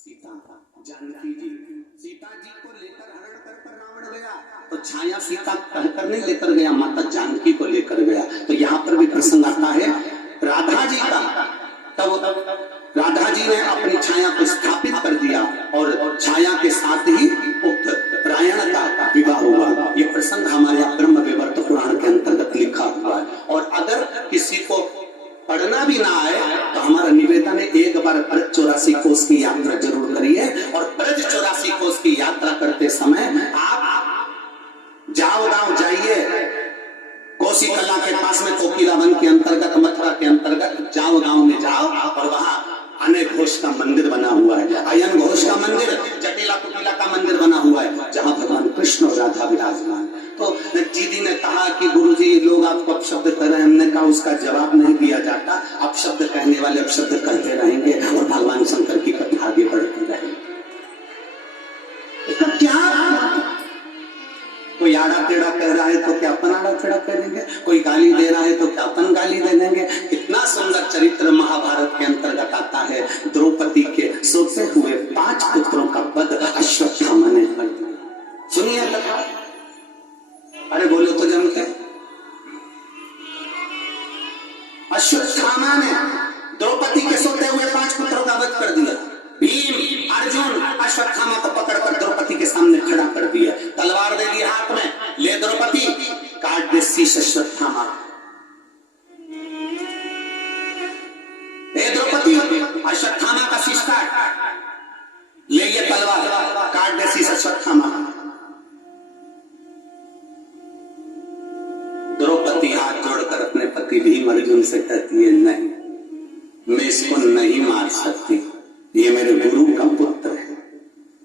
सीता जानकी जी, सीता जी को लेकर हरण कर रावण गया तो छाया सीता कहकर नहीं लेकर गया, माता जानकी को लेकर गया। तो यहाँ पर भी प्रसंग आता है राधा जी का। तब राधा जी ने अपनी छाया को स्थापित कर दिया और छाया के साथ ही उत्तरायण का विवाह हुआ। ये प्रसंग हमारे ब्रह्म विवर्त पुराण के अंतर्गत लिखा हुआ है। और अगर किसी को पढ़ना भी ना आए तो हमारा निवेदन है एक बार ब्रज 84 कोस की यात्रा जरूर करिए। और ब्रज 84 कोस की यात्रा करते समय आप जाओ गांव जाइए, कोसी कला के पास में कोकिला वन के अंतर्गत मथुरा के अंतर्गत जाओ गांव में जाओ और वहां अनेक घोष का मंदिर बना हुआ है, अयन घोष का मंदिर, जटिला कुटिला का मंदिर बना हुआ है जहां भगवान कृष्ण और राधा विराजमान। तो दीदी ने कहा कि गुरुजी लोग आपको अपशब्द कर रहे हैं। हमने कहा उसका जवाब नहीं दिया जाता, अपशब्द कहने वाले अपशब्द करते रहेंगे और भगवान शंकर की कथा आगे बढ़ती रहेगी। इसका क्या, कोई आड़ा टेढ़ा कह रहा है तो क्या अपन आड़ा टेढ़ा कह देंगे, कोई गाली दे रहा है तो क्या अपन गाली दे देंगे। इतना सुंदर चरित्र महाभारत के अंतर्गत आता है। द्रौपदी के सोते हुए 5 पुत्रों का वध अश्वत्थामा ने कर दिया। सुनिए कथा, अरे बोलो तो जमते। अश्वत्थामा ने द्रौपदी के सोते हुए 5 पुत्रों का वध कर दिया। भीम अर्जुन अश्वत्थामा को पकड़कर द्रौपदी के सामने खड़ा कर दिया, तलवार दे दी हाथ में, ले द्रौपदी काट दे शीश अश्वत्थामा। द्रौपदी अश्वत्थामा का शीश काट, ले ये तलवार काट दे शीश अश्वत्थामा। द्रौपदी हाथ जोड़कर अपने पति भीम अर्जुन से कहती है नहीं, मैं इसको नहीं मार सकती, ये मेरे गुरु का पुत्र है।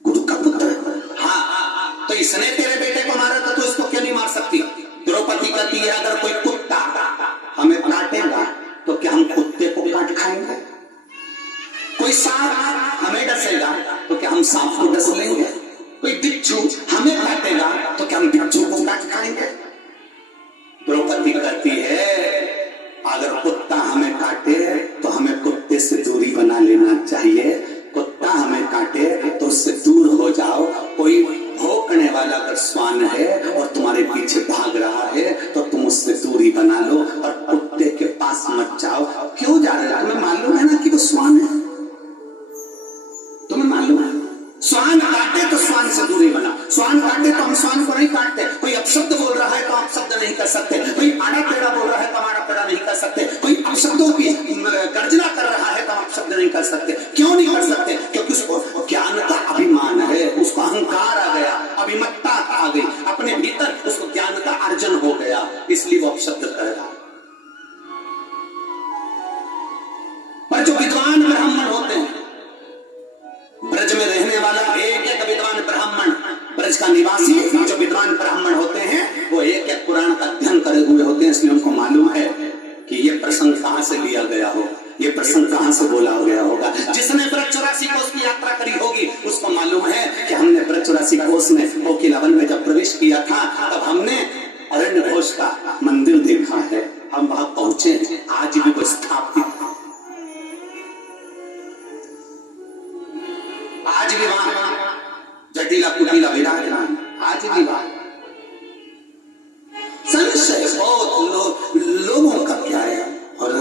गुरु का पुत्र है, हाँ, तो इसने तेरे बेटे को मारा था तो इसको क्यों नहीं मार सकती। द्रौपदी कहती है अगर कोई कुत्ता हमें काटेगा तो क्या हम कुत्ते को काट खाएंगे, कोई सांप हमें डसेगा तो क्या हम सांप को डस लेंगे, कोई बिच्छू हमें काटेगा तो क्या हम बिच्छू को काट खाएंगे। द्रौपदी कहती है अगर कुत्ता हमें काटे तो हमें कुत्ते से दूरी बना लेना चाहिए, कुत्ता हमें काटे तो उससे दूर हो जाओ। कोई भौंकने वाला अगर श्वान है और तुम्हारे पीछे भाग रहा है तो तुम उससे दूरी बना लो और कुत्ते के पास मत जाओ। क्यों जा रहे हो, तुम्हें मालूम है ना कि वो श्वान है, तुम्हें मालूम है। श्वान काटे तो श्वान से दूरी बना, श्वान काटे तो हम श्वान को नहीं काटते। कोई अपशब्द बोल रहा है तो अपशब्द नहीं कर सकते, कोई आड़ा टेढ़ा बोल रहा है तो आड़ा टेढ़ा नहीं कर सकते, कोई अपशब्दों की गर्जना कर रहा है तो हम अपशब्द नहीं कर सकते। क्यों नहीं कर सकते, क्योंकि उसको ज्ञान का अभिमान है, उसको अहंकार आ गया, अभिमत्ता आ गई, अपने भीतर उसको ज्ञान का अर्जन हो गया, इसलिए वो अपशब्द कर रहा है। पर जो विद्वान ब्राह्मण होते हैं, ब्रज में रहने वाला एक एक विद्वान ब्राह्मण, ब्रज का निवासी जो विद्वान ब्राह्मण होते हैं वो एक एक पुराण का अध्ययन करे हुए होते हैं, इसलिए उनको मालूम है कि ये प्रसंग कहां से लिया गया होगा, ये प्रसंग कहां से बोला गया होगा। जिसने ब्रज 84 कोस की यात्रा करी होगी उसको मालूम है कि हमने ब्रज 84 कोस में कोकिला वन में जब प्रवेश किया था तब हमने अरण्य घोष का मंदिर देखा है, हम वहां पहुंचे, आज भी वो स्थापित, आज भी वहां जटिला कुटिला विराजमान, आज भी वहां संशय बहुत लोगों का क्या है। और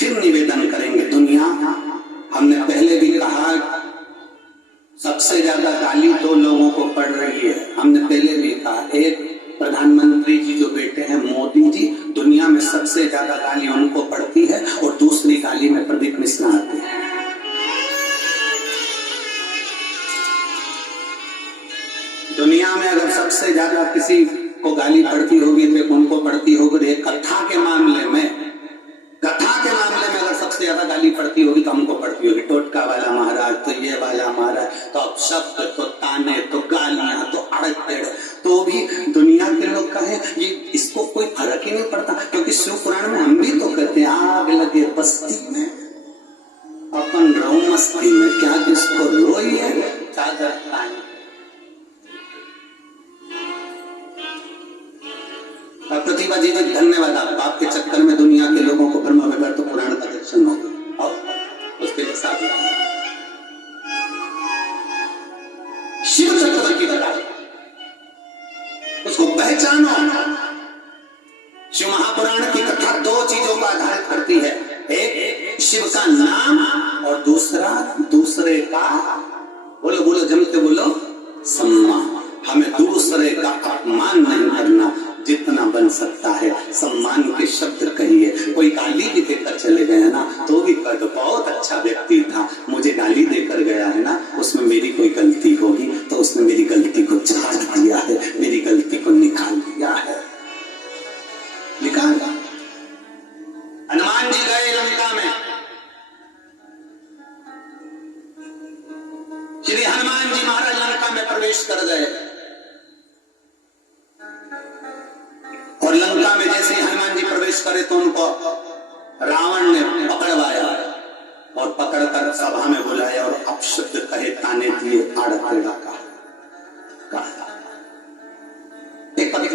फिर निवेदन करेंगे, दुनिया, हमने पहले भी कहा सबसे ज्यादा गाली 2 लोगों को पड़ रही है। हमने पहले भी कहा एक प्रधानमंत्री जी जो बेटे हैं मोदी जी, दुनिया में सबसे ज्यादा गाली उनको पड़ती है और दूसरी गाली में प्रदीप मिश्रा आते हैं। दुनिया में अगर सबसे ज्यादा किसी को गाली पड़ती होगी तो उनको पड़ती होगी। कथा के मामले में अगर सबसे ज्यादा गाली पड़ती होगी तो हमको पड़ती होगी। टोटका वाला महाराज, तो ये वाला महाराज, तो अपशब्द, तो ताने, तो गालियां, तो अड़तेड़, तो भी दुनिया के लोग कहे ये इसको कोई फर्क ही नहीं पड़ता, क्योंकि शिव पुराण में हम भी तो कहते हैं आग लगे बस्ती में अपन रो मस्ती में, क्या जिसको रोई है चादर ताने। प्रतिभा जी धन्यवाद, आपके चक्कर में दुनिया के लोगों को ब्रह्म विवर्त पुराण का दर्शन हो गया और उसके साथ दूसरे का, बोलो बोलो जम के बोलो, सम्मान। हमें दूसरे का अपमान नहीं करना, जितना बन सकता है सम्मान के शब्द कहिए। कोई गाली भी देकर चले गए ना तो भी कह दो बहुत अच्छा व्यक्ति था, मुझे गाली देकर गया है ना, उसमें मेरी कोई गलती होगी तो उसने मेरी गलती को झाड़ दिया है, मेरी गलती को निकाल दिया है। निकाल। हनुमान जी गए लंका में, श्री हनुमान जी महाराज लंका में प्रवेश कर गए और लंका में जैसे ही हनुमान जी प्रवेश करे तो उनको रावण ने पकड़वाया और पकड़कर सभा में बुलाया और अपशब्द कहे, ताने दिए, आड़ टेढ़ा कहा। एक पकड़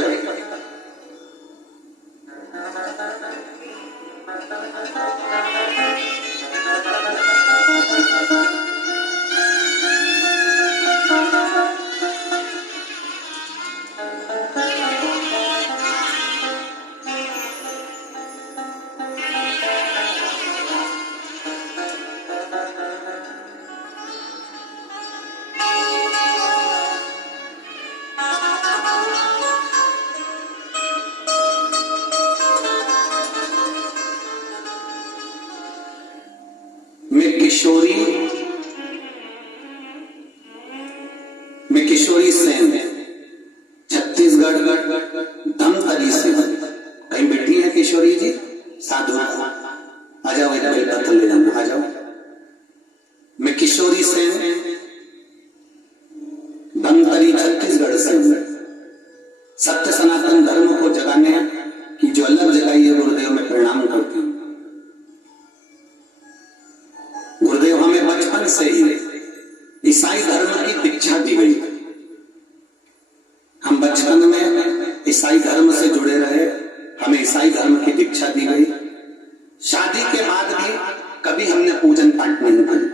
मैं किशोरी सेन छत्तीसगढ़ धमतरी से कहीं बैठी है किशोरी जी, साधु आ जाओ, एक बेलपत्र ले जाना, आ जाओ। मैं किशोरी सेन धमतरी छत्तीसगढ़ से सत्य सनातन धर्म को जगाने की जो अलग जगाई है गुरुदेव में प्रणाम करती हूँ। गुरुदेव हमें बचपन से ही ईसाई धर्म की दीक्षा दी गई, हम बचपन में ईसाई धर्म से जुड़े रहे, हमें ईसाई धर्म की दीक्षा दी गई। शादी के बाद भी कभी हमने पूजन पाठ नहीं किया,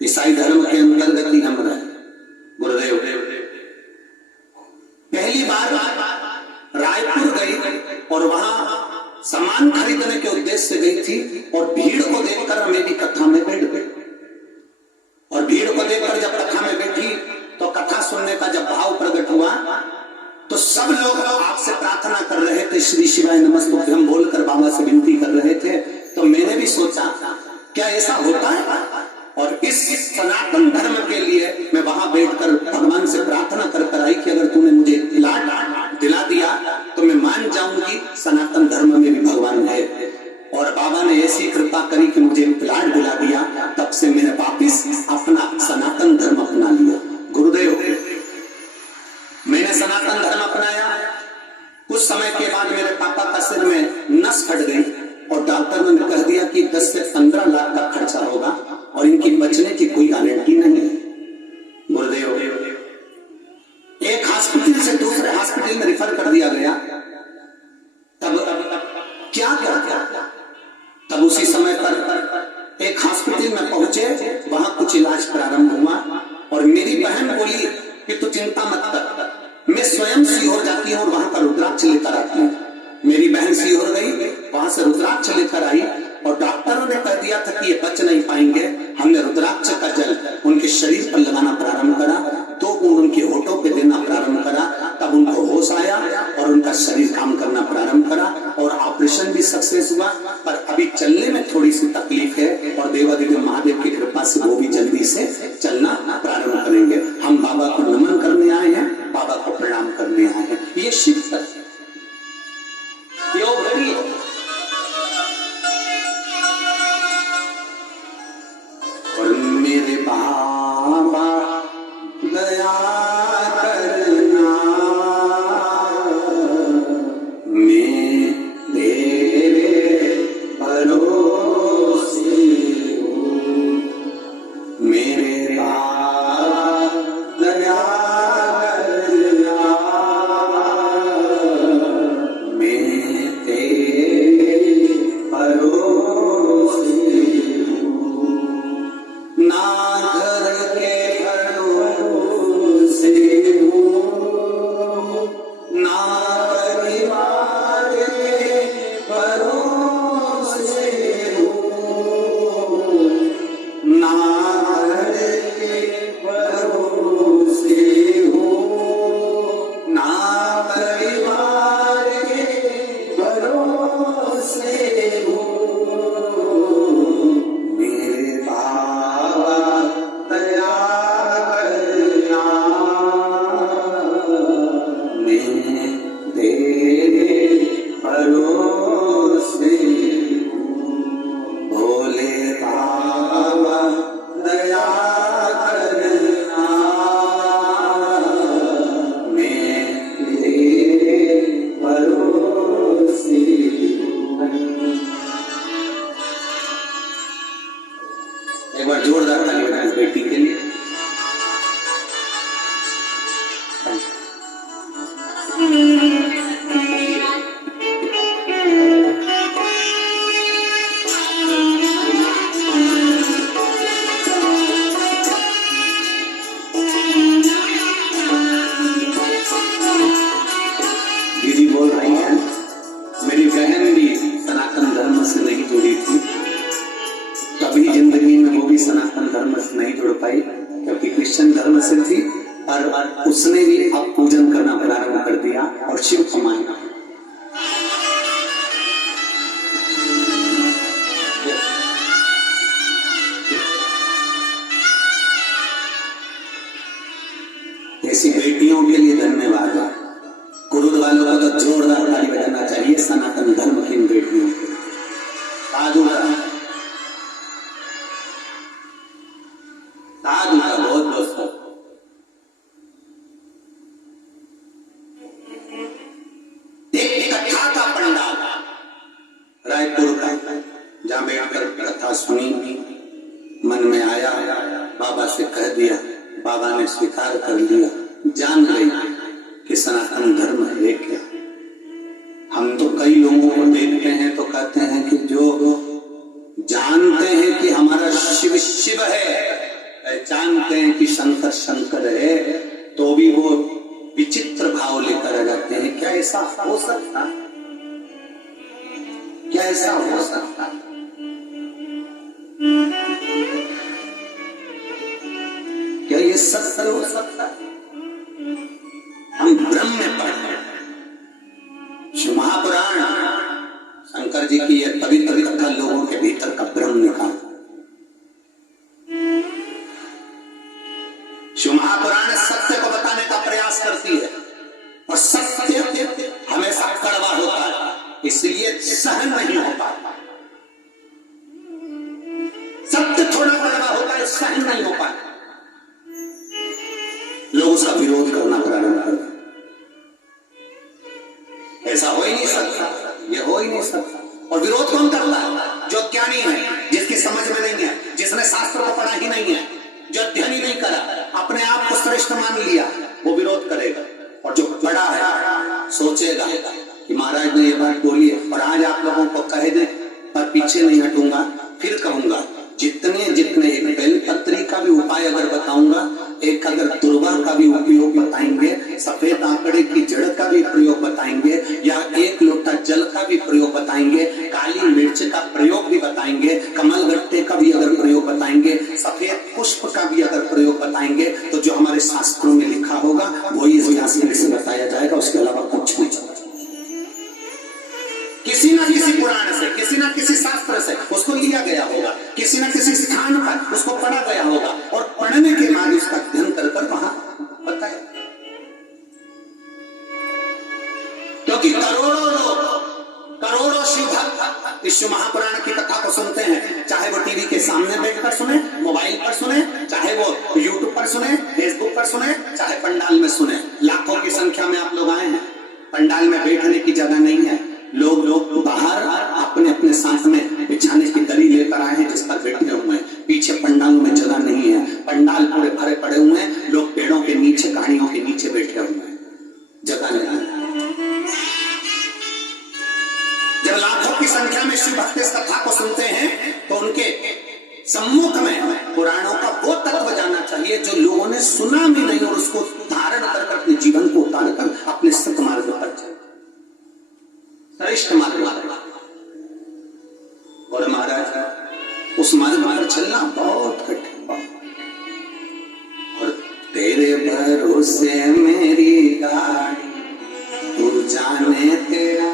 ईसाई धर्म के अंतर्गत ही हम रहे। गुरुदेव पहली बार रायपुर गई और वहां सामान खरीदने के उद्देश्य से गई थी और भीड़ को देखकर मेरी कथा में बैठ गई। और भीड़ को देखकर जब कथा में बैठी तो कथा सुनने का जब भाव प्रकट हुआ तो सब लोग आपसे प्रार्थना कर रहे थे, श्री शिवाय नमस्तुभ्यम बोलकर बाबा से विनती कर रहे थे। तो मैंने भी सोचा क्या ऐसा होता है, और इस सनातन धर्म के लिए मैं वहां बैठकर भगवान से प्रार्थना कर कर आई कि अगर तूने मुझे लाड दिला दिया तो मैं मान जाऊंगी सनातन धर्म में भी भगवान है। और बाबा ने ऐसी कृपा करी कि मुझे लाड दिला दिया, तब से मैंने वापिस अपना सनातन धर्म अपना लिया। गुरुदेव मैंने सनातन धर्म अपनाया, कुछ समय के बाद मेरे पापा का सिर में नस फट गई और डॉक्टर ने कह दिया कि 10 से 15 लाख का खर्चा होगा और इनकी बचने की कोई गारंटी नहीं है। गुरुदेव एक हॉस्पिटल से दूसरे हॉस्पिटल में रिफर कर दिया गया। तब क्या तब उसी समय पर एक हॉस्पिटल में पहुंचे, वहां कुछ इलाज प्रारंभ हुआ और मेरी बहन बोली कि तू चिंता मत कर, मैं स्वयं सीहोर जाती हूँ और वहां पर रुद्राक्ष लेकर आती हूँ। मेरी बहन सीहोर गई, वहां से रुद्राक्ष लेकर आई और डॉक्टरों ने कह दिया था कि ये बच नहीं पाएंगे। हमने रुद्राक्ष का जल उनके शरीर पर लगाना प्रारंभ करा, तो उनके होठों पे देना प्रारंभ करा, तब उनको होश आया और उनका शरीर काम करना प्रारंभ करा और ऑपरेशन भी सक्सेस हुआ। पर अभी चलने में थोड़ी सी तकलीफ है और देवादिदेव महादेव की कृपा से वो भी जल्दी से चलना प्रारंभ करेंगे। हम बाबा को नमन करने आए हैं, बाबा को प्रणाम करने आए हैं। ये शिव तत्व और मेरे बाबा दया करना, मैं तेरे भरोसे हूँ। मेरे बाबा दया करना, मैं तेरे भरोसे हूँ। ना घर के भरोसे हूँ, ना परिवार के भरोसे हूँ, ना पर उसने भी अब पूजन करना प्रारंभ कर दिया और शिव को माना। ऐसी बेटियों के लिए धन्यवाद। कुरुद वालों को तो जोरदार ताली बजाना चाहिए सनातन धर्म की बेटियों के। साधु का बहुत बहुत एक कथा का पंडाल रायपुर का, जहां बैठकर कथा सुनी, मन में आया, बाबा से कह दिया, बाबा ने स्वीकार कर लिया, जान गई कि सनातन धर्म है क्या। हम तो कई लोगों को देखते हैं तो कहते हैं कि जो जानते हैं कि हमारा शिव शिव है, जानते हैं कि शंकर शंकर है, तो भी वो विचित्र भाव लेकर आ जाते हैं। क्या ऐसा हो सकता? क्या ऐसा हो सकता? क्या ये सत्य हो सकता? हम ब्रह्म में पढ़ते हैं, शिव महापुराण शंकर जी की यह पवित्र कथा लोगों के भीतर का ब्रह्म निकाल। शिव महापुराण सत्य को बताने का प्रयास करती है और सत्य हमेशा कड़वा होता है, इसलिए सहन नहीं हो पाता। सत्य थोड़ा कड़वा होता है, सहन नहीं हो पाता, लोग उसका विरोध करना प्रारंभ करते। ऐसा हो ही नहीं सकता, ये हो ही नहीं सकता। और विरोध कौन करता है? जो ज्ञानी है, जिसकी समझ में नहीं है, जिसने शास्त्र को पढ़ा ही नहीं है, जो अध्ययन ही नहीं करा, अपने आप को श्रेष्ठ मान लिया, वो विरोध करेगा। और जो पढ़ा है सोचेगा कि महाराज ने ये बात बोली है, और आज आप लोगों को कह दे पर पीछे नहीं हटूंगा, फिर कहूंगा। जितने जितने एक बेलपत्री का भी उपाय अगर बताऊंगा, एक अगर दुर्वा का भी उपयोग बताएंगे, सफेद आंकड़े की जड़ का भी प्रयोग बताएंगे, या एक लोटा जल का भी प्रयोग बताएंगे, काली मिर्च का प्रयोग भी बताएंगे, कमल गट्टे का भी अगर प्रयोग बताएंगे, सफेद पुष्प का भी अगर प्रयोग बताएंगे, तो जो हमारे शास्त्रों में लिखा होगा वही इस व्यासपीठ से बताया जाएगा, उसके अलावा कुछ नहीं चलेगा। किसी ना किसी पुराण से, किसी ना किसी शास्त्र से उसको लिया गया होगा, किसी ना किसी स्थान पर उसको पढ़ा गया होगा, और पढ़ने के बाद उसका अध्ययन कर वहां बताया। क्योंकि करोड़ों लोग, करोड़ों शिव भक्त इस शिव महापुराण की कथा को सुनते हैं, चाहे वो टीवी के सामने बैठकर सुने, मोबाइल पर सुने, चाहे वो यूट्यूब पर सुने, फेसबुक पर सुने, चाहे पंडाल में सुने। लाखों की संख्या में आप लोग आए हैं, पंडाल में बैठने की जगह नहीं है, लोग बाहर अपने अपने साथ में बिछाने की दरी लेकर आए हैं, जिस पर बैठे हुए हैं। पीछे पंडाल में जगह नहीं है, पंडाल पूरे भरे पड़े हुए हैं, लोग पेड़ों के नीचे, गाड़ियों के नीचे बैठे हुए हैं, जगह नहीं है। जब लाखों की संख्या में शिव भक्त इस कथा को सुनते हैं, तो उनके सम्मुख में पुराणों का वो तत्व जाना चाहिए जो लोगों ने सुना भी नहीं, और उसको धारण कर अपने जीवन को उतार कर अपने सत्मार्ग पर चले, श्रेष्ठ मार्ग। और महाराज उस मार्ग पर चलना बहुत कठिन बात। और तेरे भरोसे मेरी गाड़ी, तू जाने तेरा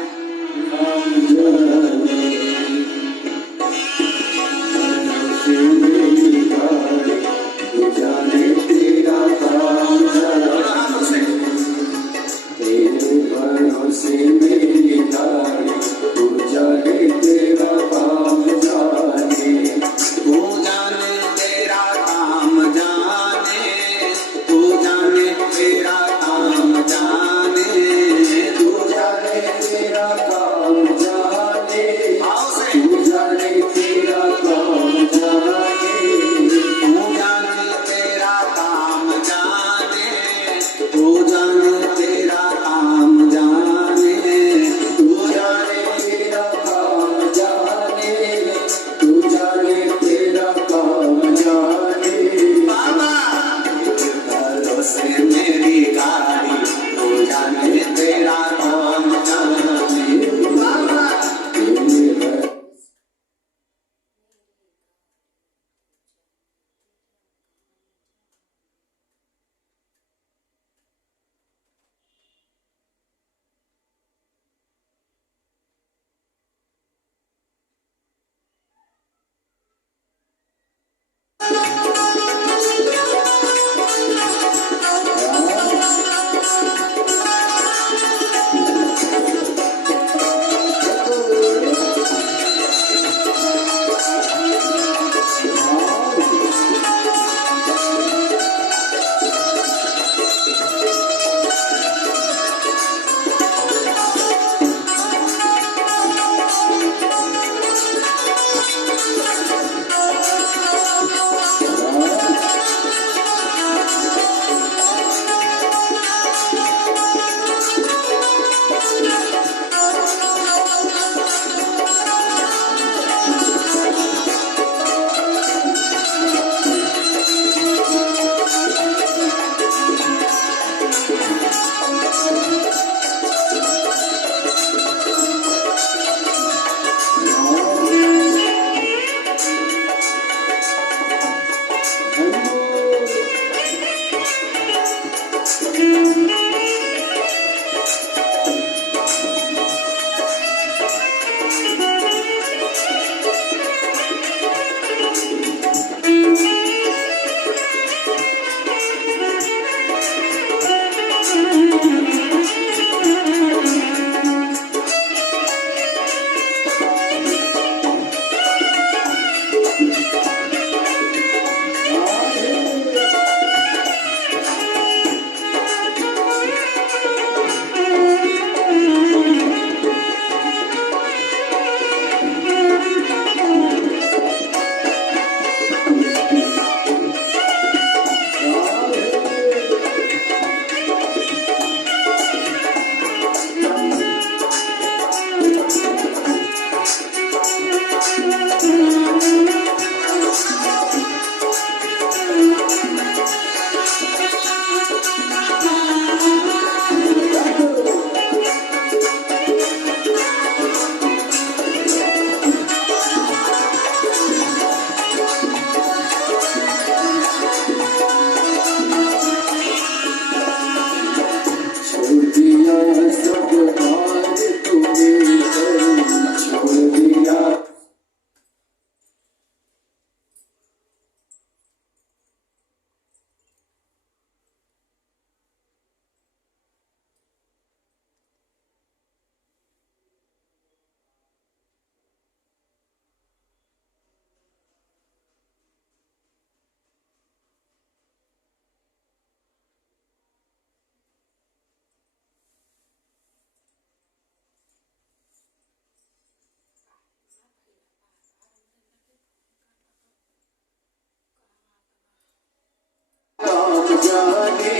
जाने,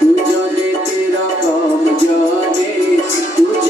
तू जाने तेरा काम जाने, तू